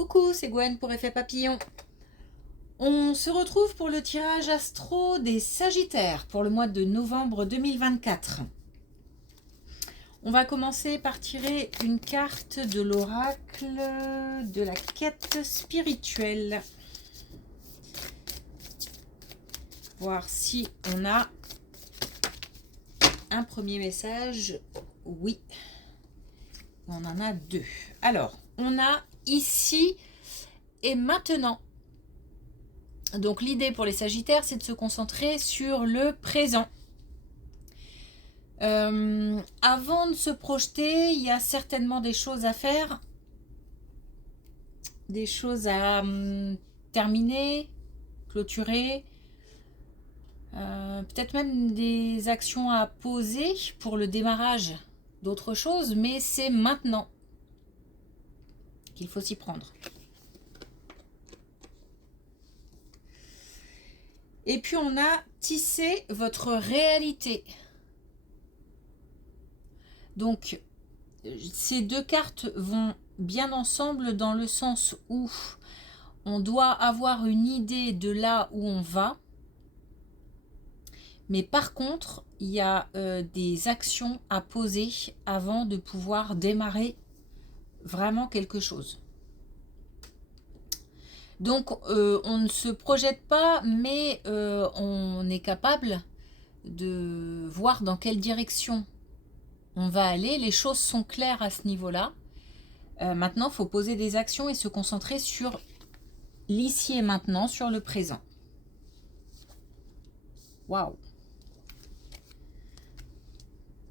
Coucou, c'est Gwen pour Effet Papillon. On se retrouve pour le tirage astro des Sagittaires pour le mois de novembre 2024. On va commencer par tirer une carte de l'oracle de la quête spirituelle. Voir si on a un premier message. Oui, on en a deux. Alors, on a ici et maintenant. Donc l'idée pour les Sagittaires, c'est de se concentrer sur le présent. Avant de se projeter, il y a certainement des choses à faire, des choses à terminer, clôturer, peut-être même des actions à poser pour le démarrage d'autres choses, mais c'est maintenant qu'il faut s'y prendre. Et puis on a tissé votre réalité. Donc ces deux cartes vont bien ensemble dans le sens où on doit avoir une idée de là où on va. Mais par contre, il y a des actions à poser avant de pouvoir démarrer vraiment quelque chose. Donc on ne se projette pas, mais on est capable de voir dans quelle direction on va aller. Les choses sont claires à ce niveau-là. Maintenant, il faut poser des actions et se concentrer sur l'ici et maintenant, sur le présent. Waouh!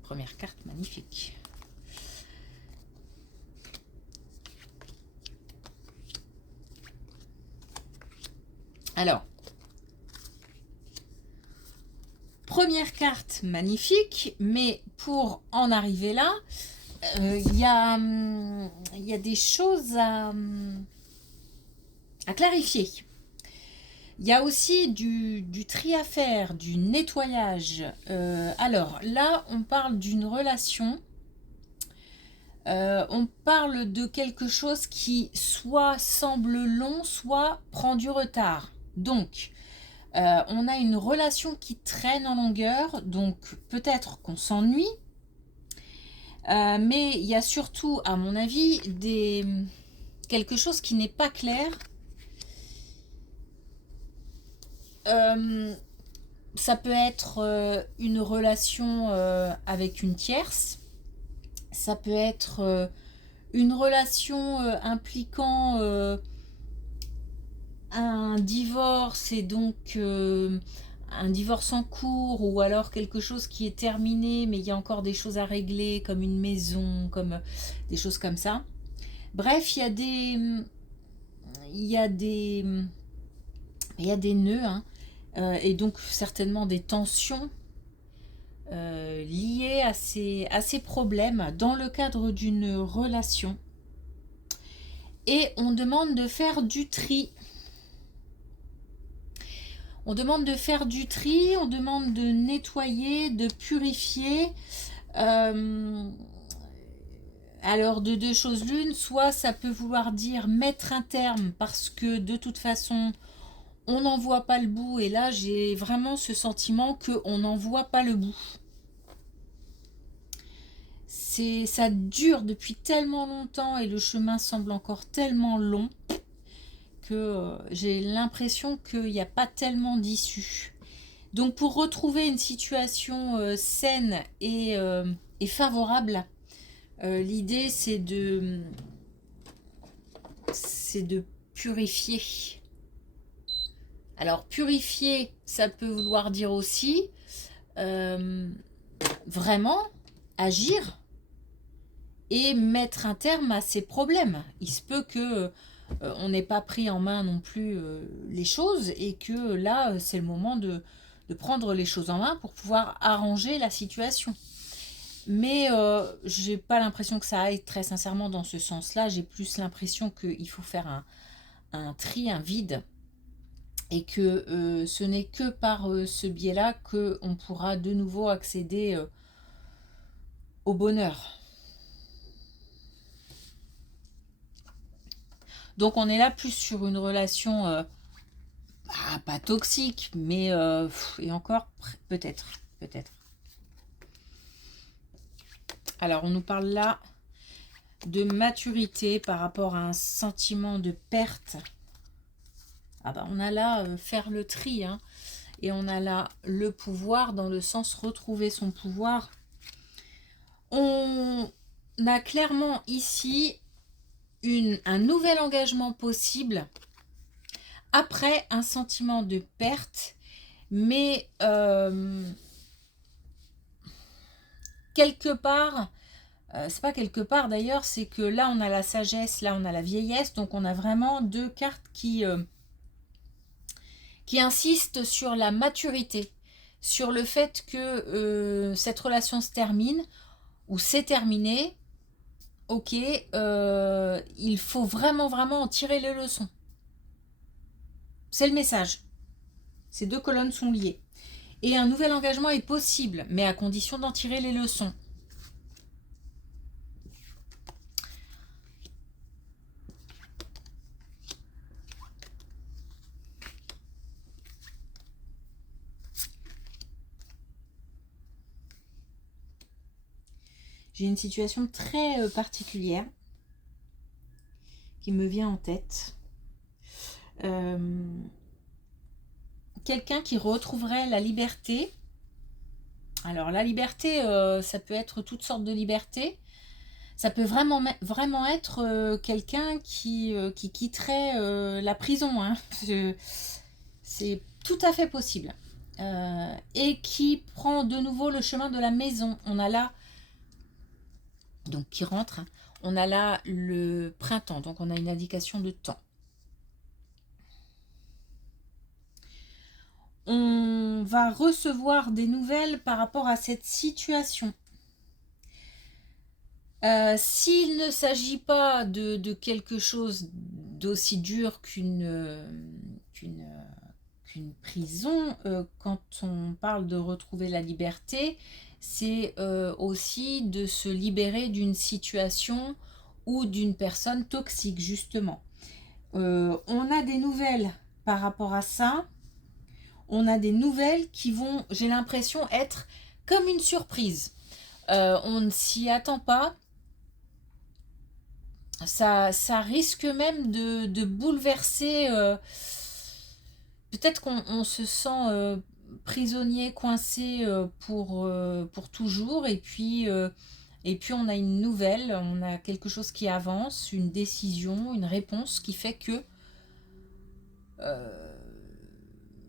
Première carte magnifique. Alors, première carte magnifique, mais pour en arriver là, il y a des choses à clarifier. Il y a aussi du tri à faire, du nettoyage. Alors là, on parle d'une relation. On parle de quelque chose qui soit semble long, soit prend du retard. Donc, on a une relation qui traîne en longueur, donc peut-être qu'on s'ennuie, mais il y a surtout, à mon avis, quelque chose qui n'est pas clair. Ça peut être une relation avec une tierce, ça peut être une relation impliquant un divorce et donc un divorce en cours, ou alors quelque chose qui est terminé mais il y a encore des choses à régler comme une maison, comme des choses comme ça. Bref, il y a des nœuds, hein, et donc certainement des tensions liées à ces problèmes dans le cadre d'une relation. Et on demande de faire du tri. On demande de faire du tri, on demande de nettoyer, de purifier. Alors de deux choses l'une, soit ça peut vouloir dire mettre un terme parce que de toute façon on n'en voit pas le bout, et là j'ai vraiment ce sentiment qu'on n'en voit pas le bout. Ça dure depuis tellement longtemps et le chemin semble encore tellement long que j'ai l'impression qu'il n'y a pas tellement d'issue. Donc pour retrouver une situation saine et favorable, l'idée c'est de purifier. Alors purifier, ça peut vouloir dire aussi vraiment agir et mettre un terme à ces problèmes. Il se peut que on n'ait pas pris en main non plus les choses, et que là c'est le moment de prendre les choses en main pour pouvoir arranger la situation. Mais j'ai pas l'impression que ça aille très sincèrement dans ce sens-là. J'ai plus l'impression qu'il faut faire un tri, un vide, et que ce n'est que par ce biais-là qu'on pourra de nouveau accéder au bonheur. Donc on est là plus sur une relation pas toxique, mais et encore peut-être, peut-être. Alors on nous parle là de maturité par rapport à un sentiment de perte. Ah bah on a là faire le tri, hein, et on a là le pouvoir dans le sens retrouver son pouvoir. On a clairement ici un nouvel engagement possible après un sentiment de perte, mais quelque part, c'est pas quelque part d'ailleurs, c'est que là on a la sagesse, là on a la vieillesse, donc on a vraiment deux cartes qui insistent sur la maturité, sur le fait que cette relation se termine, ou c'est terminé, ok, il faut vraiment en tirer les leçons. C'est le message. Ces deux colonnes sont liées. Et un nouvel engagement est possible, mais à condition d'en tirer les leçons. J'ai une situation très particulière qui me vient en tête. Quelqu'un qui retrouverait la liberté. Alors la liberté, ça peut être toutes sortes de libertés. Ça peut vraiment être quelqu'un qui quitterait la prison, hein. C'est tout à fait possible. Et qui prend de nouveau le chemin de la maison. On a là, donc qui rentre, hein. On a là le printemps, donc on a une indication de temps. On va recevoir des nouvelles par rapport à cette situation. S'il ne s'agit pas de quelque chose d'aussi dur qu'une prison, quand on parle de retrouver la liberté, c'est aussi de se libérer d'une situation ou d'une personne toxique, justement. On a des nouvelles par rapport à ça. On a des nouvelles qui vont, j'ai l'impression, être comme une surprise. On ne s'y attend pas. Ça risque même de bouleverser. Peut-être qu'on se sent prisonnier, coincé pour toujours. Et puis on a une nouvelle, on a quelque chose qui avance, une décision, une réponse qui fait que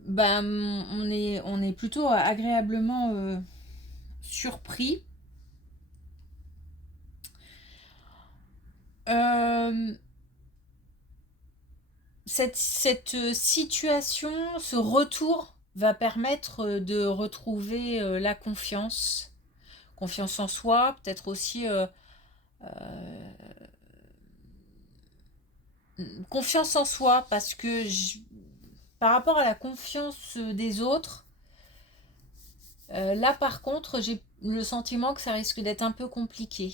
on est plutôt agréablement surpris. Cette situation, ce retour va permettre de retrouver la confiance en soi, peut-être aussi confiance en soi, parce que par rapport à la confiance des autres, là par contre j'ai le sentiment que ça risque d'être un peu compliqué.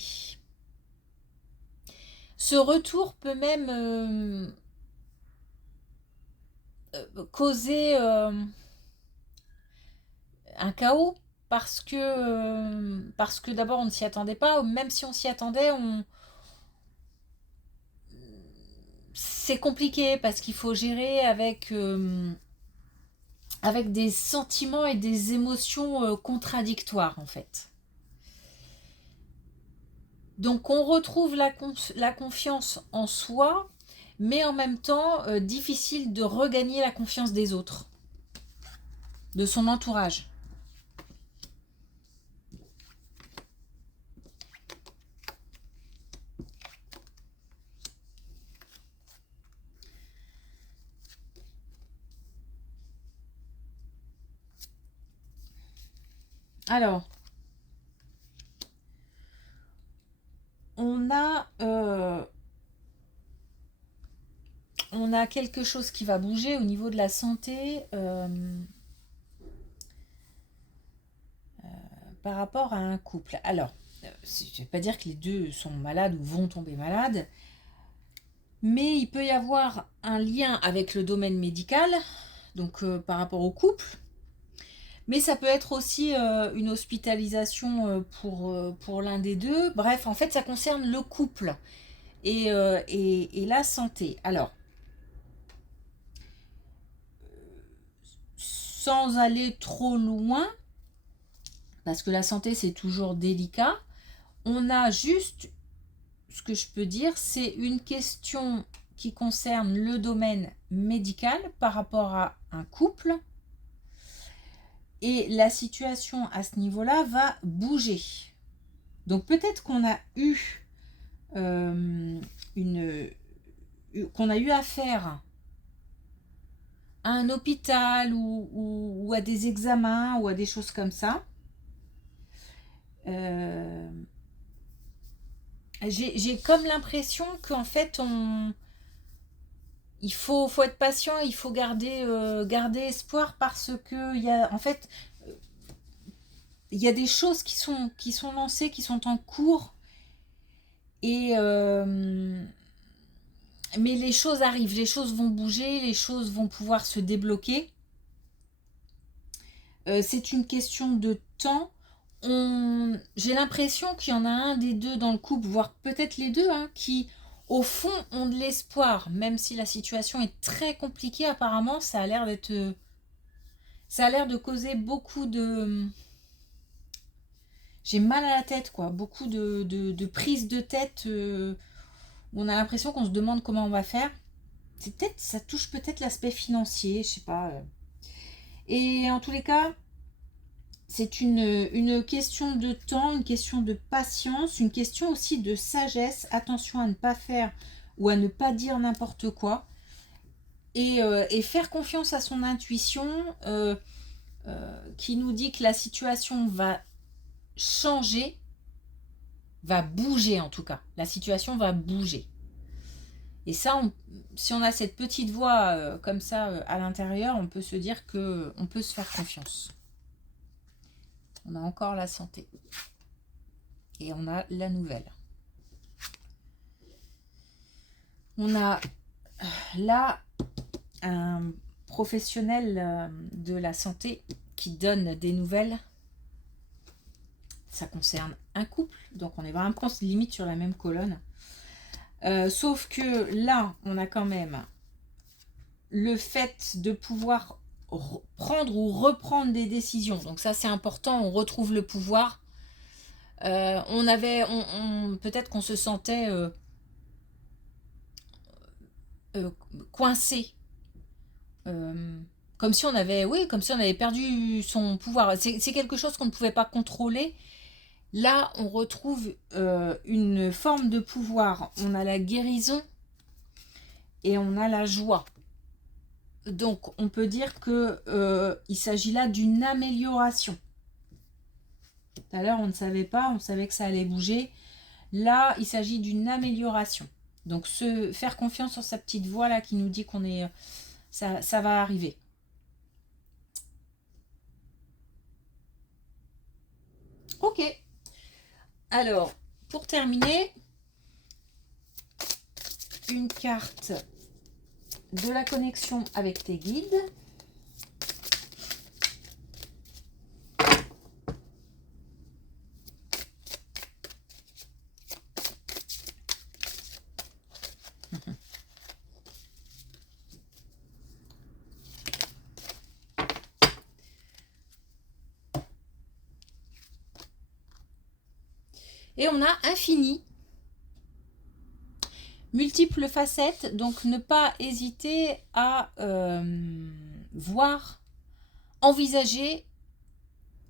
Ce retour peut même causer un chaos, parce que d'abord on ne s'y attendait pas, même si on s'y attendait, c'est compliqué parce qu'il faut gérer avec des sentiments et des émotions contradictoires en fait. Donc on retrouve la confiance en soi, mais en même temps difficile de regagner la confiance des autres, de son entourage. Alors, on a quelque chose qui va bouger au niveau de la santé par rapport à un couple. Alors, je ne vais pas dire que les deux sont malades ou vont tomber malades. Mais il peut y avoir un lien avec le domaine médical, donc par rapport au couple. Mais ça peut être aussi une hospitalisation pour l'un des deux. Bref, en fait, ça concerne le couple et la santé. Alors, sans aller trop loin, parce que la santé, c'est toujours délicat, on a juste, ce que je peux dire, c'est une question qui concerne le domaine médical par rapport à un couple. Et la situation à ce niveau-là va bouger. Donc peut-être qu'on a eu qu'on a eu affaire à un hôpital ou à des examens ou à des choses comme ça. J'ai comme l'impression qu'en fait il faut être patient, il faut garder espoir parce que en fait il y a des choses qui sont lancées, qui sont en cours et mais les choses arrivent, les choses vont bouger, les choses vont pouvoir se débloquer. C'est une question de temps. J'ai l'impression qu'il y en a un des deux dans le couple, voire peut-être les deux, hein, qui au fond ont de l'espoir, même si la situation est très compliquée. Apparemment, ça a l'air de causer beaucoup de... J'ai mal à la tête, quoi. Beaucoup de prises de tête où on a l'impression qu'on se demande comment on va faire. Ça touche peut-être l'aspect financier, je sais pas. Et en tous les cas, c'est une question de temps, une question de patience, une question aussi de sagesse. Attention à ne pas faire ou à ne pas dire n'importe quoi. Et faire confiance à son intuition qui nous dit que la situation va changer, va bouger en tout cas. La situation va bouger. Et ça, si on a cette petite voix comme ça à l'intérieur, on peut se dire qu'on peut se faire confiance. On a encore la santé. Et on a la nouvelle. On a là un professionnel de la santé qui donne des nouvelles. Ça concerne un couple, donc on est vraiment limite sur la même colonne. Sauf que là, on a quand même le fait de pouvoir prendre ou reprendre des décisions. Donc ça, c'est important, on retrouve le pouvoir. Peut-être qu'on se sentait coincé. Comme si on avait perdu son pouvoir. C'est quelque chose qu'on ne pouvait pas contrôler. Là, on retrouve une forme de pouvoir. On a la guérison et on a la joie. Donc, on peut dire que il s'agit là d'une amélioration. Tout à l'heure, on ne savait pas, on savait que ça allait bouger. Là, il s'agit d'une amélioration. Donc, se faire confiance sur sa petite voix là qui nous dit qu'on est, ça va arriver. Ok. Alors, pour terminer, une carte de la connexion avec tes guides. Et on a infini. Multiples facettes, donc ne pas hésiter à voir, envisager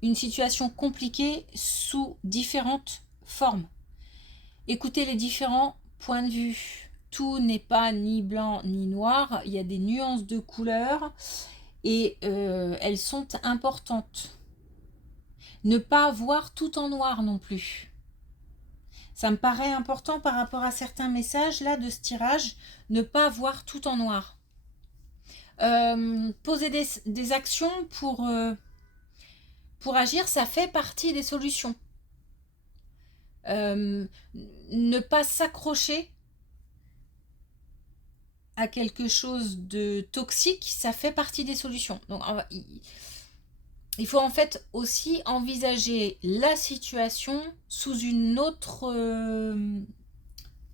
une situation compliquée sous différentes formes. Écoutez les différents points de vue. Tout n'est pas ni blanc ni noir, il y a des nuances de couleurs et elles sont importantes. Ne pas voir tout en noir non plus. Ça me paraît important par rapport à certains messages là de ce tirage, ne pas voir tout en noir. Poser des actions pour agir, ça fait partie des solutions. Ne pas s'accrocher à quelque chose de toxique, ça fait partie des solutions. Donc il faut en fait aussi envisager la situation sous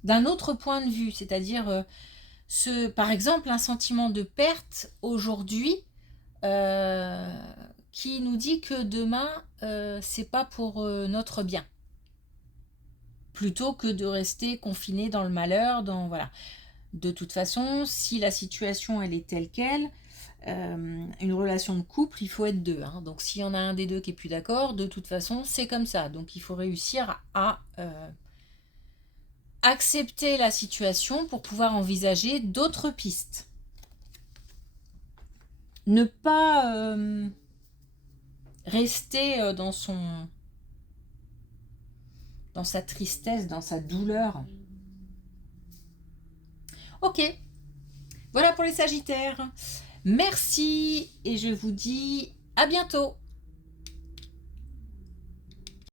d'un autre point de vue, c'est-à-dire par exemple un sentiment de perte aujourd'hui qui nous dit que demain c'est pas pour notre bien, plutôt que de rester confiné dans le malheur, voilà. De toute façon, si la situation elle est telle qu'elle, une relation de couple, il faut être deux, hein. Donc s'il y en a un des deux qui est plus d'accord, de toute façon, c'est comme ça. Donc il faut réussir à accepter la situation pour pouvoir envisager d'autres pistes. Ne pas rester dans sa tristesse, dans sa douleur. Ok, voilà pour les Sagittaires. Merci et je vous dis à bientôt.